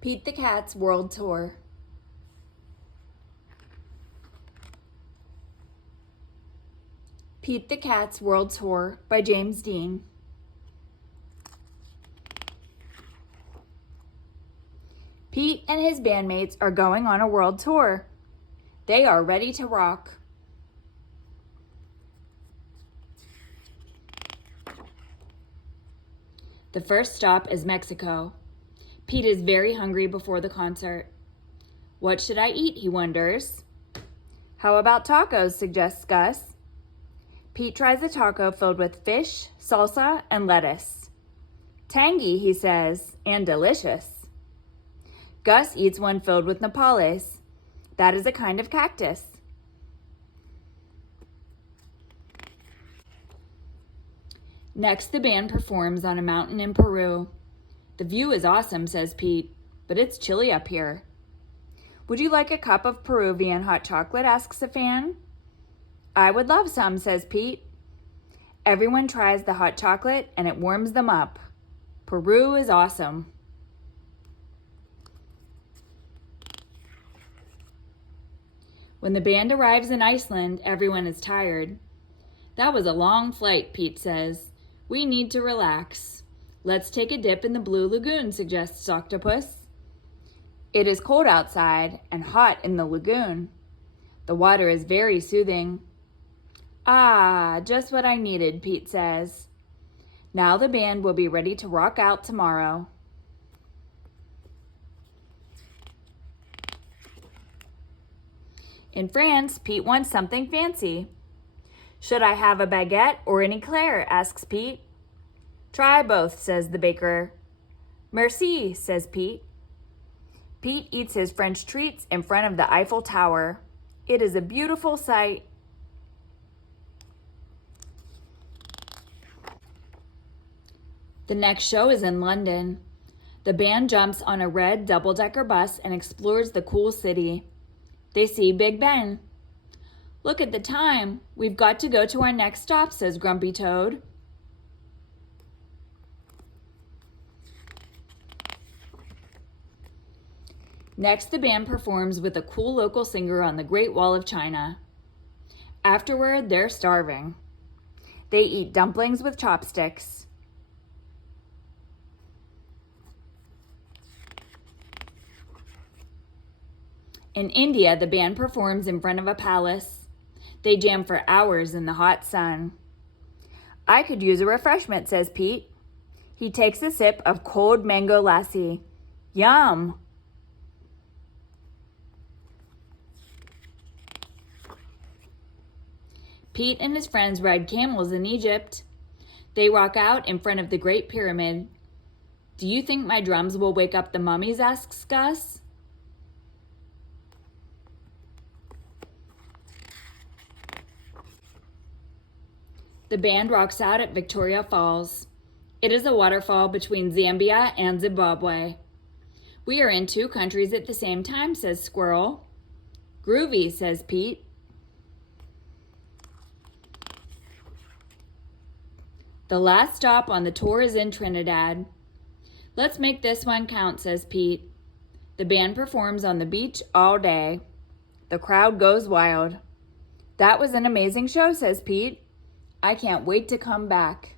Pete the Cat's World Tour. Pete the Cat's World Tour by James Dean. Pete and his bandmates are going on a world tour. They are ready to rock. The first stop is Mexico. Pete is very hungry before the concert. What should I eat, he wonders. How about tacos, suggests Gus. Pete tries a taco filled with fish, salsa, and lettuce. Tangy, he says, and delicious. Gus eats one filled with nopales. That is a kind of cactus. Next, the band performs on a mountain in Peru. The view is awesome, says Pete, but it's chilly up here. Would you like a cup of Peruvian hot chocolate, asks a fan. I would love some, says Pete. Everyone tries the hot chocolate and it warms them up. Peru is awesome. When the band arrives in Iceland, everyone is tired. That was a long flight, Pete says. We need to relax. Let's take a dip in the Blue Lagoon, suggests Octopus. It is cold outside and hot in the lagoon. The water is very soothing. Ah, just what I needed, Pete says. Now the band will be ready to rock out tomorrow. In France, Pete wants something fancy. Should I have a baguette or an eclair, asks Pete. Try both, says the baker. Merci, says Pete. Pete eats his French treats in front of the Eiffel Tower. It is a beautiful sight. The next show is in London. The band jumps on a red double-decker bus and explores the cool city. They see Big Ben. Look at the time. We've got to go to our next stop, says Grumpy Toad. Next, the band performs with a cool local singer on the Great Wall of China. Afterward, they're starving. They eat dumplings with chopsticks. In India, the band performs in front of a palace. They jam for hours in the hot sun. I could use a refreshment, says Pete. He takes a sip of cold mango lassi. Yum! Pete and his friends ride camels in Egypt. They rock out in front of the Great Pyramid. Do you think my drums will wake up the mummies, asks Gus. The band rocks out at Victoria Falls. It is a waterfall between Zambia and Zimbabwe. We are in two countries at the same time, says Squirrel. Groovy, says Pete. The last stop on the tour is in Trinidad. Let's make this one count, says Pete. The band performs on the beach all day. The crowd goes wild. That was an amazing show, says Pete. I can't wait to come back.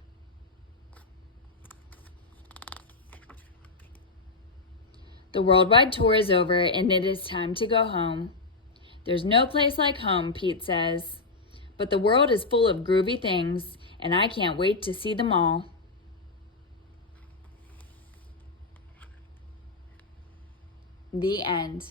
The worldwide tour is over and it is time to go home. There's no place like home, Pete says. But the world is full of groovy things and I can't wait to see them all. The end.